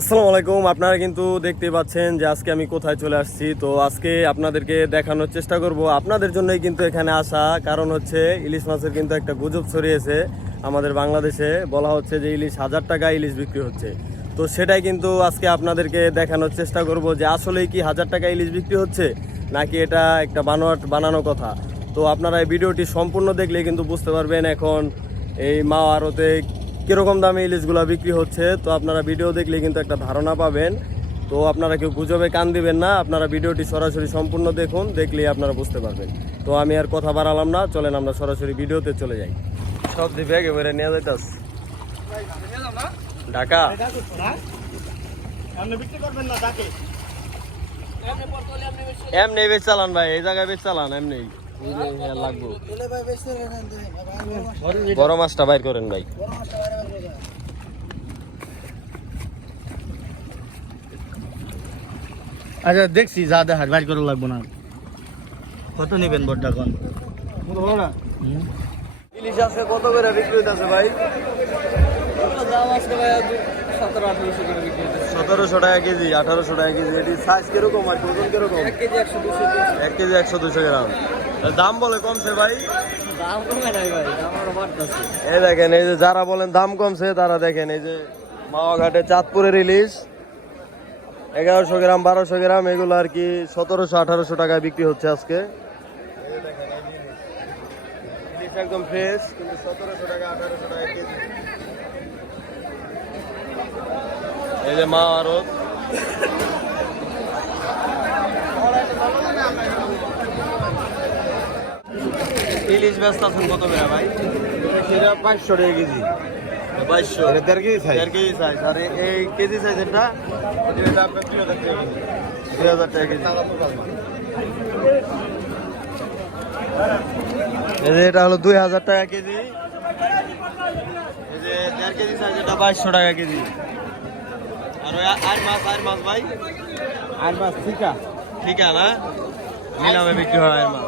আসসালামু আলাইকুম। আপনারা কিন্তু দেখতে পাচ্ছেন যে আজকে আমি কোথায় চলে আসছি। তো আজকে আপনাদেরকে দেখানোর চেষ্টা করব। আপনাদের জন্যই কিন্তু এখানে আসা। কারণ হচ্ছে ইলিশ মাছের কিন্তু একটা গুজব ছড়িয়েছে আমাদের বাংলাদেশে। বলা হচ্ছে যে ইলিশ হাজার টাকা ইলিশ বিক্রি হচ্ছে। তো সেটাই কিন্তু আজকে আপনাদেরকে দেখানোর চেষ্টা করব যে আসলেই কি হাজার টাকা ইলিশ বিক্রি হচ্ছে নাকি এটা একটা বানোয়াট বানানো কথা। তো আপনারা এই ভিডিওটি সম্পূর্ণ দেখলে কিন্তু বুঝতে পারবেন এখন এই মা আরতে কীরকম দামে ইলিশগুলো বিক্রি হচ্ছে, তো আপনারা ভিডিও দেখলে কিন্তু একটা ধারণা পাবেন। তো আপনারা কেউ গুজবে কান দিবেন না, আপনারা ভিডিওটি সরাসরি সম্পূর্ণ দেখুন, দেখলেই আপনারা বুঝতে পারবেন। তো আমি আর কথা বাড়ালাম না, চলেন আমরা সরাসরি ভিডিওতে চলে যাই। সব দিবে একেবারে নিয়ে যাইতাস। ঢাকা? এমনি বেশ চালান ভাই, এই জায়গায় বেশ চালান, এমনি। বড় মাছটা বাইর করেন ভাই। আচ্ছা দেখছি যা দেখার বাইর করা লাগবো না। কত নেবেন বড়টা কোন ইলিশ আজকে কত করে বিক্রি হইতেছে ভাই? সতেরোশো টাকা কেজি আঠারোশো টাকা কেজি। এটি সাইজ কীরকম আর ওজন কীরকম? এক কেজি একশো দুশো গ্রাম। দাম বলে কমছে ভাই? এই দেখেন এই যে যারা বলেন দাম কমছে তারা দেখেন এই যে মাওয়া ঘাটে চাঁদপুরের ইলিশ এগারোশো গ্রাম বারোশো গ্রাম এগুলো আর কি সতেরোশো আঠারোশো টাকায় বিক্রি হচ্ছে আজকে। একদম ফ্রেশ কিন্তু সতেরোশো টাকা আঠারোশো টাকা কেজি। এই যে মা আরত। ইলিশ ব্যস্ত আছেন কত করে ভাই? সেটা পাঁচশো টাকা কেজি। বাইশশো। এটা দেড় কেজি সাইজ দেড় কেজি সাইজ আর এই কেজি সাইজ এটা? এটা আপনার দুই হাজার টাকা কেজি। দুই হাজার টাকা কেজি। এই যে এটা হলো দুই হাজার টাকা কেজি। এই যে দেড় কেজি সাইজ এটা বাইশশো টাকা কেজি। আর আর মাছ আর মাছ ভাই? আর মাছ ঠিক। ঠিক না? নিলামে বিক্রি হয় আর মাছ।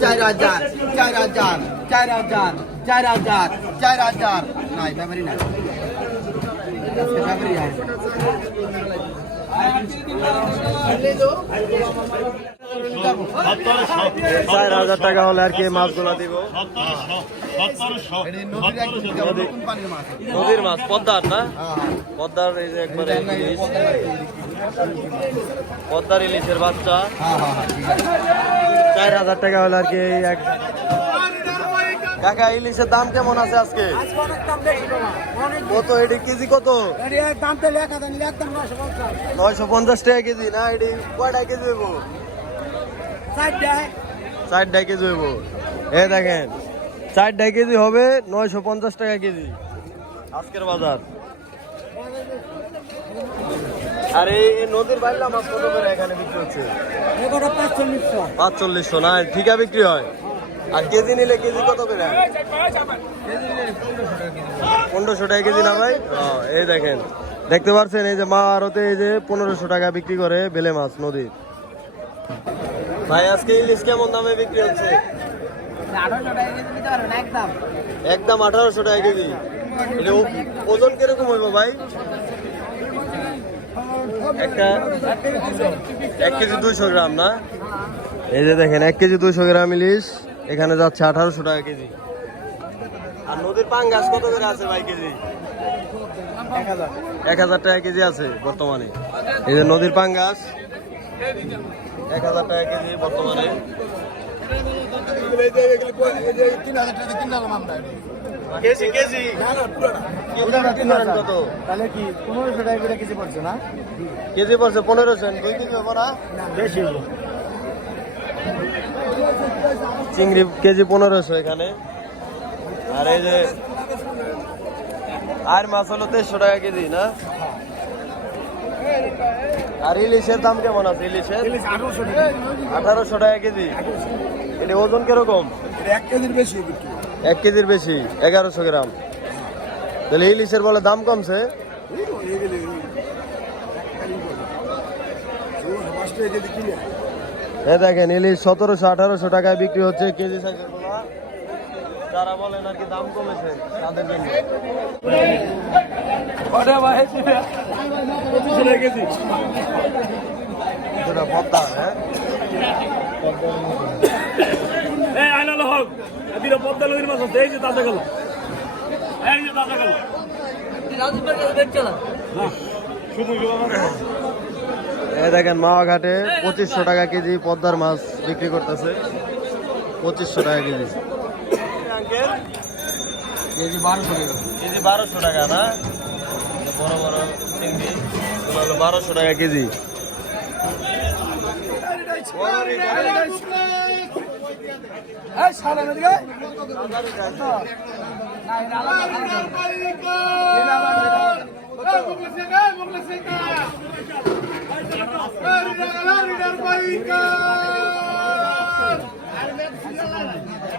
চার হাজার চার হাজার চার হাজার চার হাজার চার হাজার নাই ব্যাপারই নাই আজকে ব্যাপারই নাই চার হাজার টাকা হলে আর কি মাছগুলো দিব। নদীর মাছ পদ্মার না? পদ্মার এই যে একবারে পদ্মার ইলিশের বাচ্চা। চার হাজার টাকা হলে আর কি এক কাকা ইলিশের দাম কেমন আছে আজকে? কত? এটি কেজি কত? নয়শো পঞ্চাশ। টাকা কেজি না? এটি কয়টা কেজি চারটা কেজি হইব। এ দেখেন কেজি হবে নয়শো পঞ্চাশ টাকা কেজি। আজকের বাজার। আর এই নদীর বাইলা মাছ কত করে এখানে বিক্রি হচ্ছে। পাঁচচল্লিশশো। না ঠিকা বিক্রি হয়। আর কেজি নিলে কেজি কত করে? পনেরোশো টাকা কেজি না ভাই? এই দেখেন দেখতে পাচ্ছেন এই যে মা আরতে এই যে পনেরোশো টাকা বিক্রি করে বেলে মাছ নদীর। ভাই আজকে ইলিশ কেমন দামে বিক্রি হচ্ছে? একদম। আঠারোশো টাকা কেজি। ওজন কীরকম হইব ভাই? একটা এক কেজি দুইশো গ্রাম না? এই যে দেখেন এক কেজি দুইশো গ্রাম ইলিশ। এখানে যাচ্ছে আঠারোশো টাকা কেজি। আর নদীর পাঙ্গাস কত করে আছে ভাই কেজি? এক হাজার টাকা কেজি আছে বর্তমানে। এই যে নদীর পাঙ্গাস। এক হাজার টাকা কেজি বর্তমানে। KG KG? কেজি কত? তাহলে কি পনেরোশো টাকা করে কেজি পড়ছে না? কেজি পড়ছে পনেরোশো দুই কেজি হব না? বেশি চিংড়ি কেজি পনেরোশো এখানে। আর এই যে আর মাছ হলো দেড়শো টাকা কেজি না? আর ইলিশের দাম কেমন আছে ইলিশের আঠারোশো টাকা কেজি এটা ওজন কীরকম এক কেজির বেশি এক কেজির বেশি এগারোশো গ্রাম তাহলে ইলিশের বলে দাম কমছে দেখেন ইলিশ সতেরোশো আঠারোশো টাকায় বিক্রি হচ্ছে কেজি সাইজের যারা বলেন আর কি দাম কমেছে তাদের জন্য। পদ্মা হ্যাঁ? এই আইনাল হক। এদিকে পদ্মা নদীর মাছ আছে এই যে তাজা গেল। এই যে তাজা গেল। দেখেন মাওয়া ঘাটে পঁচিশশো টাকা কেজি পদ্মার মাছ বিক্রি করতেছে। পঁচিশশো টাকা কেজি। কেজি বারোশো টাকা কেজি বারোশো টাকা না বড় বড় চিংড়ি হলো বারোশো টাকা KG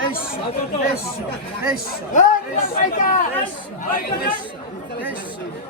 Deixa, deixa, deixa, deixa,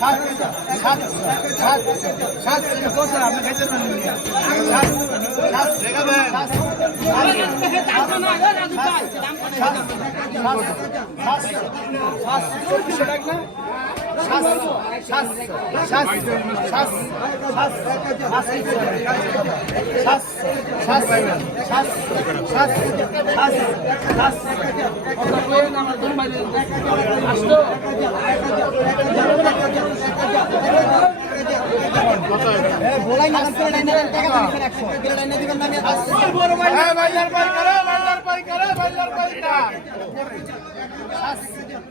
সাত সাত সাত আসলো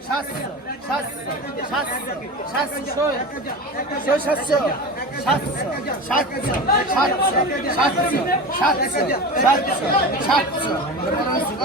সাতশো সাতশো সাতশো সাতশো